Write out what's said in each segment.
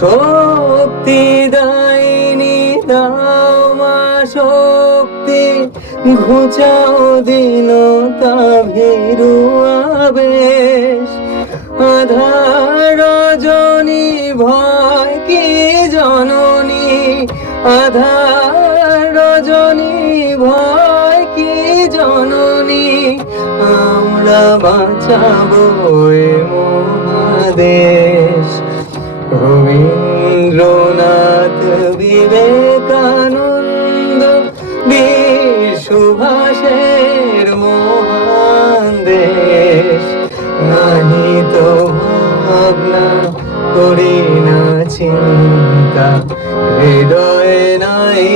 শক্তি দাইনি দাও মা শক্তি, ঘুচাও দীনতা ভীরু আবেশ। আধার রজনী ভয় কি জননী, আধার রজনী ভয় কি জননী, আমরা বাঁচাবো এ মহাদেশ। রবীন্দ্রনাথ, বিবেকানন্দ, বীর সুভাষের মহান দেশ। নাহি তো ভাবনা, করি না চিন্তা, হৃদয়ে নাই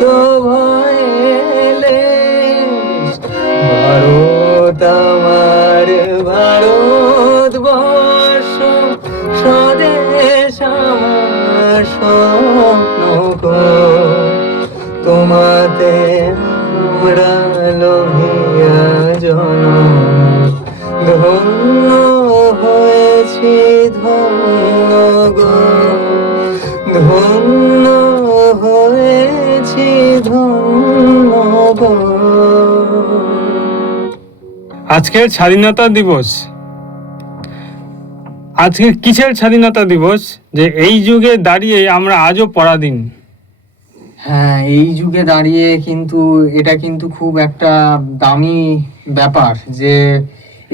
তো ভয়ের লেশ। ভারত আমার ভারতবর্ষ, স্বদেশ আমার স্বপ্ন গো। তোমাতে আমরা লোহিয়া জনম, ধন্য হয়েছি ধন্য গো, ধন্য হয়েছি ধন্য গো। আজকের স্বাধীনতা দিবস, আজকে কিসের স্বাধীনতা দিবস যে এই যুগে দাঁড়িয়ে আমরা আজও পরাধীন? হ্যাঁ, এই যুগে দাঁড়িয়ে কিন্তু এটা কিন্তু খুব একটা দামি ব্যাপার যে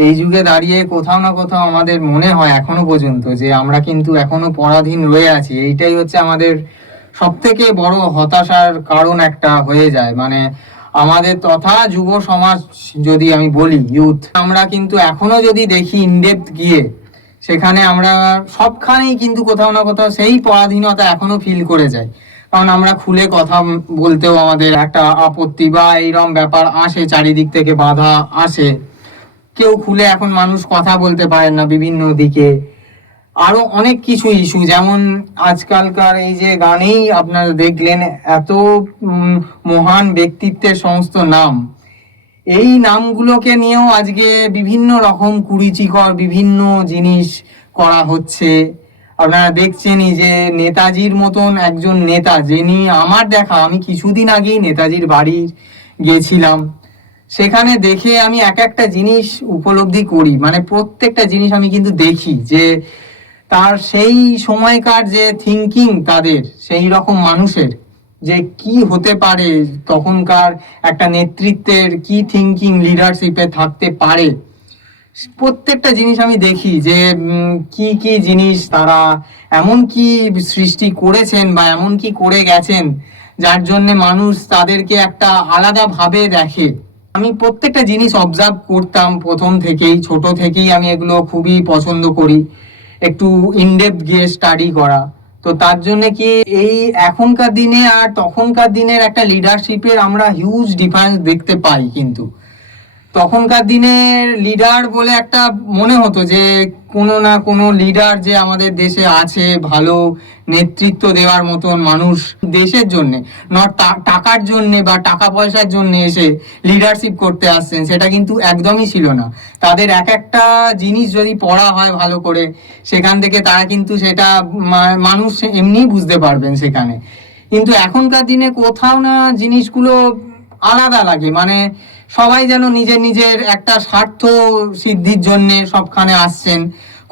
এই যুগে দাঁড়িয়ে কোথাও না কোথাও আমাদের মনে হয় এখনো পর্যন্ত যে আমরা কিন্তু এখনো পরাধীন রয়ে আছি। এইটাই হচ্ছে আমাদের সব থেকে বড় হতাশার কারণ একটা হয়ে যায়। মানে আমাদের তথা যুব সমাজ যদি আমি বলি, ইউথ, আমরা কিন্তু এখনো যদি দেখি ইনডেপথ গিয়ে, সেখানে আমরা সবখানেই কিন্তু কোথাও না কোথাও সেই পরাধীনতা এখনো ফিল করে যাই। কারণ আমরা খুলে কথা বলতেও আমাদের একটা আপত্তি বা এইরকম ব্যাপার আসে, চারিদিক থেকে বাধা আসে। কেউ খুলে এখন মানুষ কথা বলতে পারে না বিভিন্ন দিকে। আরো অনেক কিছু ইস্যু, যেমন আজকালকার এই যে গানেই আপনারা দেখলেন এত মহান ব্যক্তিত্বের সমস্ত নাম, এই নামগুলোকে নিয়েও আজকে বিভিন্ন রকম কুরুচিকর বিভিন্ন জিনিস করা হচ্ছে। আপনারা দেখছেনই যে নেতাজির মতন একজন নেতা, যিনি আমার দেখা, আমি কিছুদিন আগেই নেতাজির বাড়ি গেছিলাম, সেখানে দেখে আমি এক একটা জিনিস উপলব্ধি করি। মানে প্রত্যেকটা জিনিস আমি কিন্তু দেখি যে তার সেই সময়কার যে থিঙ্কিং, তাদের সেই রকম মানুষের যে কি হতে পারে, তখনকার একটা নেতৃত্বের কি থিঙ্কিং লিডারশিপে থাকতে পারে, প্রত্যেকটা জিনিস আমি দেখি যে কি কি জিনিস তারা এমন কি সৃষ্টি করেছেন বা এমন কি করে গেছেন যার জন্য মানুষ তাদেরকে একটা আলাদা ভাবে দেখে। আমি প্রত্যেকটা জিনিস অবজার্ভ করতাম প্রথম থেকেই, ছোট থেকেই আমি এগুলো খুবই পছন্দ করি, একটু ইনডেপথ গিয়ে স্টাডি করা। তো তার জন্য কি এই এখনকার দিনে আর তখনকার দিনের একটা লিডারশিপের আমরা হিউজ ডিফারেন্স দেখতে পাই। কিন্তু তখনকার দিনের লিডার বলে একটা মনে হতো যে কোনো না কোনো লিডার যে আমাদের দেশে আছে, ভালো নেতৃত্ব দেওয়ার মতন মানুষ, দেশের জন্য নট টাকার জন্য বা টাকা পয়সার জন্য এসে লিডারশিপ করতে আসছেন, সেটা কিন্তু একদমই ছিল না। তাদের এক একটা জিনিস যদি পড়া হয় ভালো করে, সেখান থেকে তারা কিন্তু সেটা মানুষ এমনিই বুঝতে পারবেন সেখানে। কিন্তু এখনকার দিনে কোথাও না জিনিসগুলো আলাদা লাগে। মানে সবাই যেন নিজের নিজের একটা স্বার্থ সিদ্ধির জন্য সবখানে আসছেন।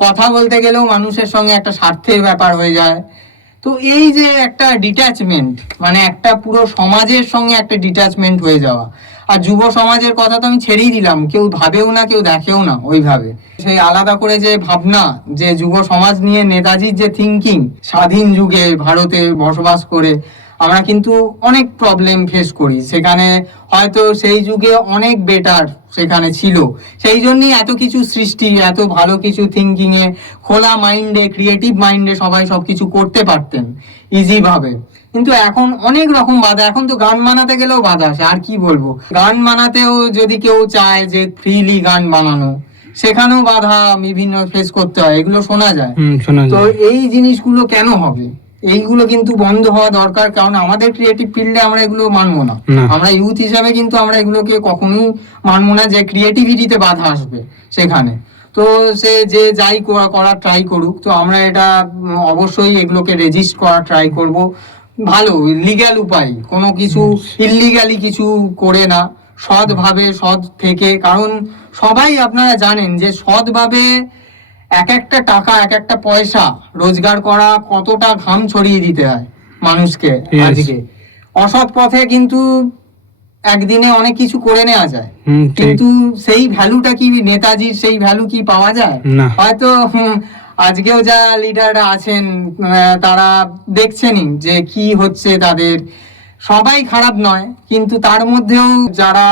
কথা বলতে গেলেও মানুষের সঙ্গে একটা স্বার্থের ব্যাপার হয়ে যায়। তো এই যে একটা ডিট্যাচমেন্ট, মানে একটা পুরো সমাজের সঙ্গে একটা ডিট্যাচমেন্ট হয়ে যাওয়া। আর যুব সমাজের কথা তো আমি ছেড়েই দিলাম, কেউ ভাবেও না, কেউ দেখেও না ওইভাবে। সেই আলাদা করে যে ভাবনা যে যুব সমাজ নিয়ে নেতাজির যে থিঙ্কিং, স্বাধীন যুগে ভারতে বসবাস করে আমরা কিন্তু অনেক প্রবলেম ফেস করি। সেখানে হয়তো সেই যুগে অনেক বেটার সেখানে ছিল, সেই জন্যই এত কিছু সৃষ্টি, এত ভালো কিছু থিঙ্কিং এ, খোলা মাইন্ডে, ক্রিয়েটিভ মাইন্ডে সবাই সবকিছু করতে পারতেন ইজি ভাবে। কিন্তু এখন অনেক রকম বাধা। এখন তো গান বানাতে গেলেও বাধা আসে, আর কি বলবো। গান বানাতেও যদি কেউ চায় যে ফ্রিলি গান বানানো, সেখানেও বাধা বিভিন্ন ফেস করতে হয়, এগুলো শোনা যায়। তো এই জিনিসগুলো কেন হবে? এইগুলো কিন্তু বন্ধ হওয়া দরকার। কারণ আমাদের ক্রিয়েটিভ ফিল্ডে আমরা এগুলো মানবো না। আমরা ইউথ হিসাবে কিন্তু আমরা এগুলোকে কখনোই মানবো না যে ক্রিয়েটিভিটিতে বাধা আসবে সেখানে। তো সে যে যাই করার ট্রাই করুক, তো আমরা এটা অবশ্যই এগুলোকে রেজিস্ট করার ট্রাই করব, ভালো লিগ্যাল উপায়, কোনো কিছু ইল্লিগালি কিছু করে না, সৎভাবে সৎ থেকে। কারণ সবাই আপনারা জানেন যে সৎভাবে এক একটা টাকা এক একটা পয়সা রোজগার করা কতটা ঘাম ছড়িয়ে দিতে হয় মানুষকে। Yes. আজকে অসৎ পথে কিন্তু একদিনে অনেক কিছু করে নেওয়া যায়, ঠিক। কিন্তু সেই ভ্যালুটা কি নেতাজির সেই ভ্যালু কি পাওয়া যায়? না। হয়তো আজকেও যা লিডাররা আছেন তারা দেখছেনই যে কি হচ্ছে তাদের, সবাই খারাপ নয়, কিন্তু তার মধ্যেও যারা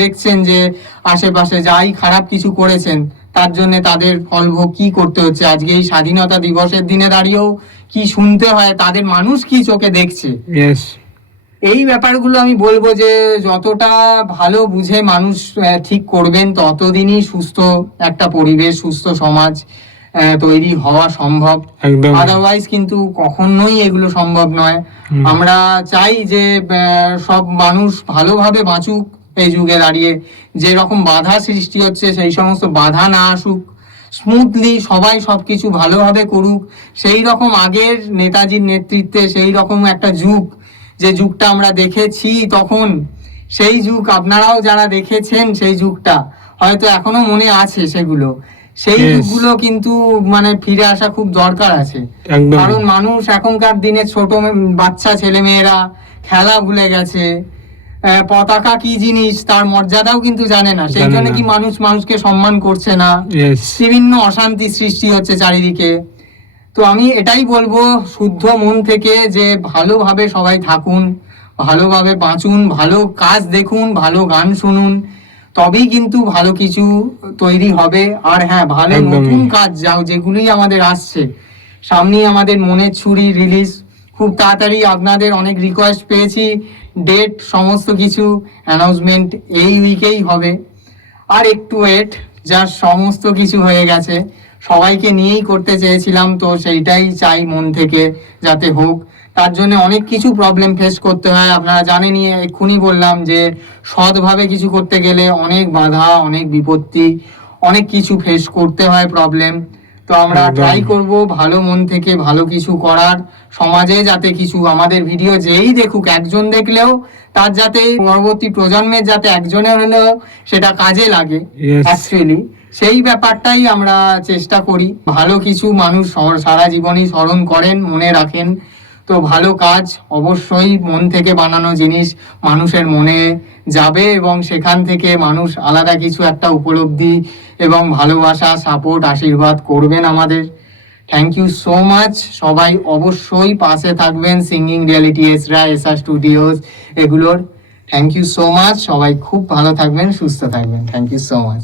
দেখছেন যে আশেপাশে যাই খারাপ কিছু করেছেন তার জন্য তাদের ফলভোগ কি করতে হচ্ছে, আজকে এই স্বাধীনতা দিবসের দিনে দাঁড়িয়েও কি শুনতে হয়, তাদের মানুষ কি চোখে দেখছে। ইয়েস। এই ব্যাপারগুলো আমি বলবো যে যতটা ভালো বুঝে মানুষ ঠিক করবেন, ততদিনই সুস্থ একটা পরিবেশ, সুস্থ সমাজ তৈরি হওয়া সম্ভব। একদম। আদারওয়াইজ কিন্তু কখনোই এগুলো সম্ভব নয়। আমরা চাই যে সব মানুষ ভালোভাবে বাঁচুক, এই যুগে দাঁড়িয়ে যে রকম বাধা সৃষ্টি হচ্ছে সেই সমস্ত বাধা না আসুক, স্মুথলি সবাই সবকিছু ভালোভাবে করুক। সেই রকম আগের নেতাজির নেতৃত্বে সেই রকম একটা যুগ, যে যুগটা আমরা দেখেছি তখন, সেই যুগ আপনারাও যারা দেখেছেন সেই যুগটা হয়তো এখনো মনে আছে, সেগুলো সেই Yes. যুগগুলো কিন্তু মানে ফিরে আসা খুব দরকার আছে। একদম। কারণ মানুষ এখনকার দিনে ছোট বাচ্চা ছেলে মেয়েরা খেলা ভুলে গেছে, পতাকা কি জিনিস তার মর্যাদাও কিন্তু জানে না, সেই জানে জন্য না। কি মানুষ মানুষকে সম্মান করছে না, ইয়েস। বিভিন্ন অশান্তি সৃষ্টি হচ্ছে চারিদিকে। তো আমি এটাই বলবো শুদ্ধ মন থেকে যে ভালোভাবে সবাই থাকুন, ভালোভাবে বাঁচুন, ভালো কাজ দেখুন, ভালো গান শুনুন, তবেই কিন্তু ভালো কিছু তৈরি হবে। আর হ্যাঁ, ভালো একদমই। নতুন কাজ যাও যেগুলোই আমাদের আসছে সামনেই, আমাদের মনের ছুরি রিলিজ খুব তাড়াতাড়ি, আপনাদের অনেক রিকোয়েস্ট পেয়েছি, ডেট সমস্ত কিছু অ্যানাউন্সমেন্ট এই উইকেই হবে। আর একটু ওয়েট, যা সমস্ত কিছু হয়ে গেছে, সবাইকে নিয়েই করতে চেয়েছিলাম, তো সেইটাই চাই মন থেকে যাতে হোক। তার জন্য অনেক কিছু প্রবলেম ফেস করতে হয়, আপনারা জানেনই, এক্ষুনি বললাম যে সৎভাবে কিছু করতে গেলে অনেক বাধা, অনেক বিপত্তি, অনেক কিছু ফেস করতে হয়, প্রবলেম। তো আমরা একদম। ট্রাই করব ভালো মন থেকে ভালো কিছু করার, সমাজে যাতে কিছু আমাদের ভিডিও যেই দেখুক, একজন দেখলেও তার যাতে পরবর্তী প্রজন্মের যাতে একজনের হলেও সেটা কাজে লাগে Yes. অ্যাকচুয়ালি, সেই ব্যাপারটাই আমরা চেষ্টা করি। ভালো কিছু মানুষ সারা জীবনই স্মরণ করেন, মনে রাখেন। তো ভালো কাজ অবশ্যই মন থেকে বানানো জিনিস মানুষের মনে যাবে, এবং সেখান থেকে মানুষ আলাদা কিছু একটা উপলব্ধি এবং ভালোবাসা, সাপোর্ট, আশীর্বাদ করবেন আমাদের। Thank you so much. সবাই অবশ্যই পাশে থাকবেন, সিঙ্গিং রিয়েলিটি, এসআর স্টুডিওস, এগুলোর। Thank you so much. সবাই খুব ভালো থাকবেন, সুস্থ থাকবেন। Thank you so much.